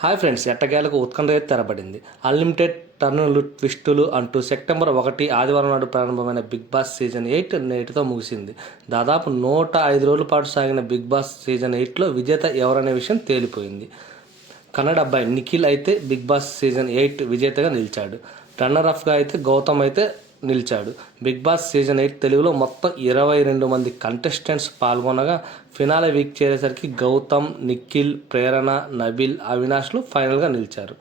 Hi friends, ఎట్టకేలకు ఉత్కంఠ తెరపడింది. Unlimited టర్నులు, ట్విస్టులు అంటూ సెప్టెంబర్ 1 ఆదివారం నాడు ప్రారంభమైన బిగ్ బాస్ సీజన్ 8 నేటితో ముగిసింది. దాదాపు 105 రోజుల పాటు సాగిన బిగ్ బాస్ సీజన్ 8లో విజేత ఎవరనే విషయం తేలిపోయింది. కన్నడ అబ్బాయి నిఖిల్ అయితే బిగ్ బాస్ సీజన్ 8 విజేతగా నిలిచాడు. రన్నర్ అఫ్గా అయితే గౌతమ్ అయితే నిలిచాడు. బిగ్ బాస్ సీజన్ 8 తెలుగులో మొత్తం 22 మంది కంటెస్టెంట్స్ పాల్గొనగా ఫినాలే వీక్ చేరేసరికి గౌతమ్, నిఖిల్, ప్రేరణ, నబిల్, అవినాష్లు ఫైనల్గా నిలిచారు.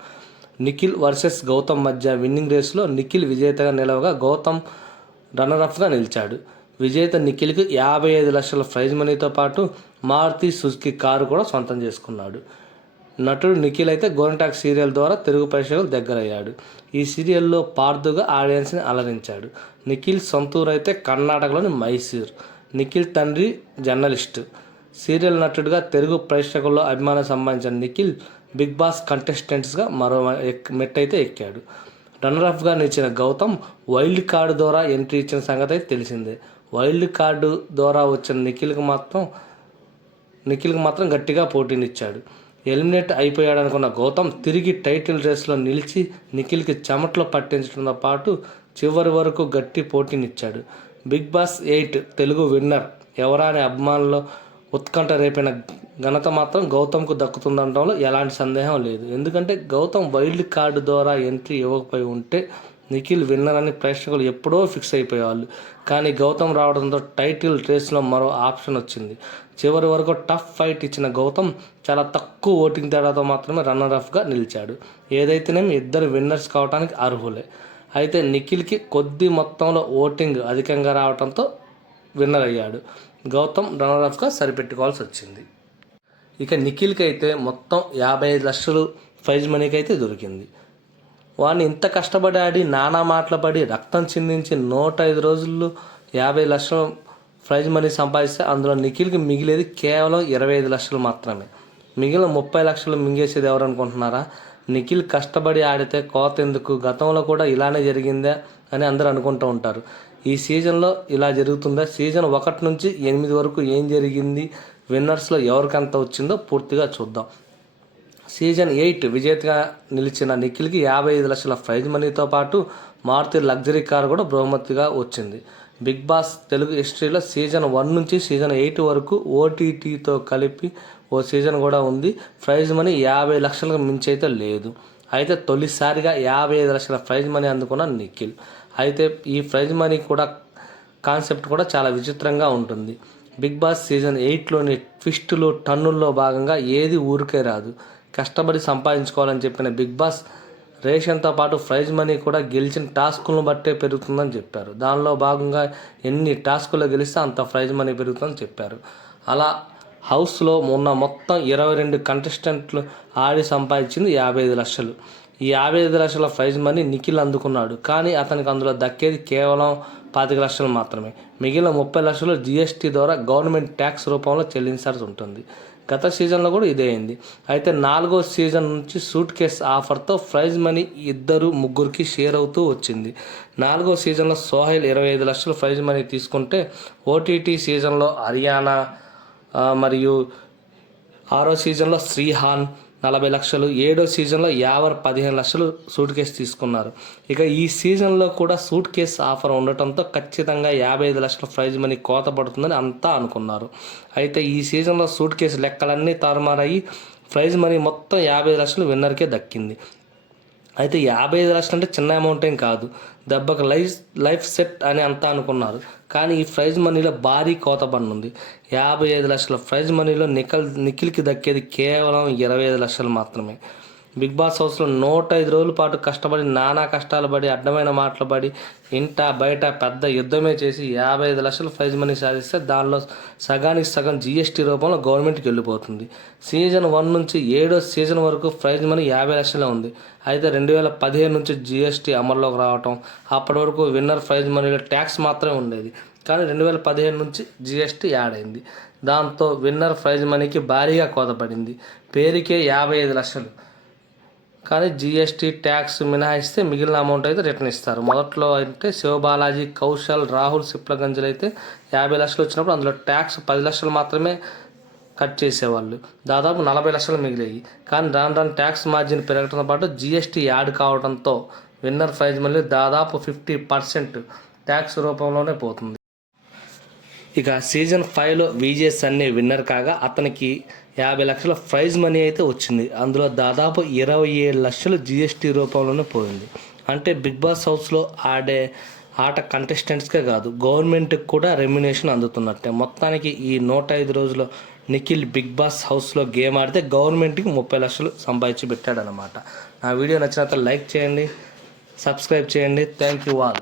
నిఖిల్ వర్సెస్ గౌతమ్ మధ్య విన్నింగ్ రేస్లో నిఖిల్ విజేతగా నిలవగా గౌతమ్ రన్నర్-అఫ్గా నిలిచాడు. విజేత నిఖిల్కి 55 లక్షల ప్రైజ్ మనీతో పాటు మారుతి సుజుకి కారు కూడా సొంతం చేసుకున్నాడు. నటుడు నిఖిల్ అయితే గోరింటాక్ సీరియల్ ద్వారా తెలుగు ప్రేక్షకులు దగ్గరయ్యాడు. ఈ సీరియల్లో పార్థుగా ఆడియన్స్ని అలరించాడు. నిఖిల్ సొంతూరు అయితే కర్ణాటకలోని మైసూర్. నిఖిల్ తండ్రి జర్నలిస్టు. సీరియల్ నటుడిగా తెలుగు ప్రేక్షకుల్లో అభిమానం సంపాదించిన నిఖిల్ బిగ్ బాస్ కంటెస్టెంట్స్గా మరో మెట్టయితే ఎక్కాడు. రన్నర్-అఫ్గా నిలిచిన గౌతమ్ వైల్డ్ కార్డు ద్వారా ఎంట్రీ ఇచ్చిన సంగతి అయితే తెలిసిందే. వైల్డ్ కార్డు ద్వారా వచ్చిన నిఖిల్కి మాత్రం గట్టిగా పోటీనిచ్చాడు. ఎలిమినేట్ అయిపోయాడనుకున్న గౌతమ్ తిరిగి టైటిల్ రేస్లో నిలిచి నిఖిల్కి చెమట్లో పట్టించడంతో పాటు చివరి వరకు గట్టి పోటీనిచ్చాడు. బిగ్ బాస్ 8 తెలుగు విన్నర్ ఎవరా అనే అభిమానుల్లో ఉత్కంఠ రేపిన ఘనత మాత్రం గౌతమ్కు దక్కుతుందనడంలో ఎలాంటి సందేహం లేదు. ఎందుకంటే గౌతమ్ వైల్డ్ కార్డు ద్వారా ఎంట్రీ ఇవ్వకపోయి ఉంటే నిఖిల్ విన్నర్ అని ప్రేక్షకులు ఎప్పుడో ఫిక్స్ అయిపోయేవాళ్ళు. కానీ గౌతమ్ రావడంతో టైటిల్ రేస్లో మరో ఆప్షన్ వచ్చింది. చివరి వరకు టఫ్ ఫైట్ ఇచ్చిన గౌతమ్ చాలా తక్కువ ఓటింగ్ తేడాతో మాత్రమే రన్నర్-అఫ్గా నిలిచాడు. ఏదైతేనేమి ఇద్దరు విన్నర్స్ కావడానికి అర్హులే. అయితే నిఖిల్కి కొద్ది మొత్తంలో ఓటింగ్ అధికంగా రావడంతో విన్నర్ అయ్యాడు. గౌతమ్ రన్నర్-అఫ్గా సరిపెట్టుకోవాల్సి వచ్చింది. ఇక నిఖిల్కి అయితే మొత్తం 55 లక్షలు ప్రైజ్ మనీకి అయితే దొరికింది. వాడిని ఇంత కష్టపడి ఆడి నానా మాటలు పడి రక్తం చిందించి 105 రోజుల్లో 50 లక్షల ప్రైజ్ మనీ సంపాదిస్తే అందులో నిఖిల్కి మిగిలేది కేవలం 25 లక్షలు మాత్రమే. మిగిలిన 30 లక్షలు మింగేసేది ఎవరు అనుకుంటున్నారా? నిఖిల్ కష్టపడి ఆడితే కోత ఎందుకు? గతంలో కూడా ఇలానే జరిగిందా అని అందరూ అనుకుంటూ ఉంటారు. ఈ సీజన్లో ఇలా జరుగుతుందా? సీజన్ 1 నుంచి 8 వరకు ఏం జరిగింది, విన్నర్స్లో ఎవరికంత వచ్చిందో పూర్తిగా చూద్దాం. సీజన్ 8 విజేతగా నిలిచిన నిఖిల్కి 55 లక్షల ప్రైజ్ మనీతో పాటు మారుతి లగ్జరీ కారు కూడా బహుమతిగా వచ్చింది. బిగ్ బాస్ తెలుగు హిస్టరీలో సీజన్ 1 నుంచి సీజన్ 8 వరకు ఓటీటీతో కలిపి ఓ సీజన్ కూడా ఉంది. ప్రైజ్ మనీ 50 లక్షలకు మించి అయితే లేదు. అయితే తొలిసారిగా 55 లక్షల ప్రైజ్ మనీ అందుకున్న నిఖిల్. అయితే ఈ ప్రైజ్ మనీ కూడా కాన్సెప్ట్ కూడా చాలా విచిత్రంగా ఉంటుంది. బిగ్ బాస్ సీజన్ 8లోని ట్విస్టులు, టన్నుల్లో భాగంగా ఏది ఊరికే రాదు. కష్టపడి సంపాదించుకోవాలని చెప్పిన బిగ్ బాస్ రేషన్తో పాటు ప్రైజ్ మనీ కూడా గెలిచిన టాస్కులను బట్టే పెరుగుతుందని చెప్పారు. దానిలో భాగంగా ఎన్ని టాస్కులు గెలిస్తే అంత ప్రైజ్ మనీ పెరుగుతుందని చెప్పారు. అలా హౌస్లో మొత్తం 22 కంటెస్టెంట్లు ఆడి సంపాదించింది 55 లక్షలు. ఈ 55 లక్షల ప్రైజ్ మనీ నిఖిల్ అందుకున్నాడు. కానీ అతనికి అందులో దక్కేది కేవలం 25 లక్షలు మాత్రమే. మిగిలిన 30 లక్షలు జీఎస్టీ ద్వారా గవర్నమెంట్ ట్యాక్స్ రూపంలో చెల్లించాల్సి ఉంటుంది. గత సీజన్లో కూడా ఇదే అయింది. అయితే 4వ సీజన్ నుంచి సూట్ కేస్ ఆఫర్తో ప్రైజ్ మనీ ముగ్గురికి షేర్ అవుతూ వచ్చింది. 4వ సీజన్లో సోహైల్ 25 లక్షల ప్రైజ్ మనీ తీసుకుంటే ఓటీటీ సీజన్లో హరియానా మరియు 6వ సీజన్లో శ్రీహాన్ 40 లక్షలు, 7వ సీజన్లో యావర్ 15 లక్షలు సూట్ కేసు తీసుకున్నారు. ఇక ఈ సీజన్లో కూడా సూట్ కేసు ఆఫర్ ఉండటంతో ఖచ్చితంగా 55 లక్షల ప్రైజ్ మనీ కోత పడుతుందని అంతా అనుకున్నారు. అయితే ఈ సీజన్లో సూట్ కేసు లెక్కలన్నీ తారుమారయ్యి ప్రైజ్ మనీ మొత్తం 50 లక్షలు విన్నర్కే దక్కింది. అయితే 55 లక్షలు అంటే చిన్న అమౌంట్ ఏం కాదు. దెబ్బకు లైఫ్ సెట్ అని అంతా అనుకున్నారు. కానీ ఈ ప్రైజ్ మనీలో భారీ కోత పడనుంది. 55 లక్షల ప్రైజ్ మనీలో నిఖిల్కి దక్కేది కేవలం 25 లక్షలు మాత్రమే. బిగ్ బాస్ హౌస్లో 105 రోజుల పాటు కష్టపడి నానా కష్టాలు పడి అడ్డమైన మాటలు పడి ఇంట బయట పెద్ద యుద్ధమే చేసి 55 లక్షల ప్రైజ్ మనీ సాధిస్తే దానిలో సగానికి సగం జీఎస్టీ రూపంలో గవర్నమెంట్కి వెళ్ళిపోతుంది. సీజన్ 1 నుంచి 7వ సీజన్ వరకు ప్రైజ్ మనీ 50 లక్షలే ఉంది. అయితే 2015 నుంచి జీఎస్టీ అమల్లోకి రావటం, అప్పటి వరకు విన్నర్ ప్రైజ్ మనీలో ట్యాక్స్ మాత్రమే ఉండేది. కానీ 2015 నుంచి జీఎస్టీ యాడ్ అయింది. దాంతో విన్నర్ ప్రైజ్ మనీకి భారీగా కోత పడింది. పేరుకే 55 లక్షలు, కానీ జీఎస్టీ ట్యాక్స్ మినహాయిస్తే మిగిలిన అమౌంట్ అయితే రిటర్న్ ఇస్తారు. మొదట్లో అంటే శివబాలాజీ, కౌశల్, రాహుల్ సిప్లగంజ్లు అయితే 50 లక్షలు వచ్చినప్పుడు అందులో ట్యాక్స్ 10 లక్షలు మాత్రమే కట్ చేసేవాళ్ళు. దాదాపు 40 లక్షలు మిగిలాయి. కానీ రాను రాను ట్యాక్స్ మార్జిన్ పెరగడంతో పాటు జీఎస్టీ యాడ్ కావడంతో విన్నర్ ప్రైజ్ మళ్ళీ దాదాపు 50% ట్యాక్స్ రూపంలోనే పోతుంది. ఇక సీజన్ 5లో విజే సన్నీ విన్నర్ కాగా అతనికి 50 లక్షల ప్రైజ్ మనీ అయితే వచ్చింది. అందులో దాదాపు 27 లక్షలు జీఎస్టీ రూపంలోనే పోయింది. అంటే బిగ్ బాస్ హౌస్లో ఆడే ఆట కంటెస్టెంట్స్కే కాదు, గవర్నమెంట్కి కూడా రెమ్యునేషన్ అందుతున్నట్టే. మొత్తానికి ఈ 105 రోజుల్లో నిఖిల్ బిగ్ బాస్ హౌస్లో గేమ్ ఆడితే గవర్నమెంట్కి 30 లక్షలు సంపాదించి పెట్టాడనమాట. నా వీడియో నచ్చినంత లైక్ చేయండి, సబ్స్క్రైబ్ చేయండి. Thank you all.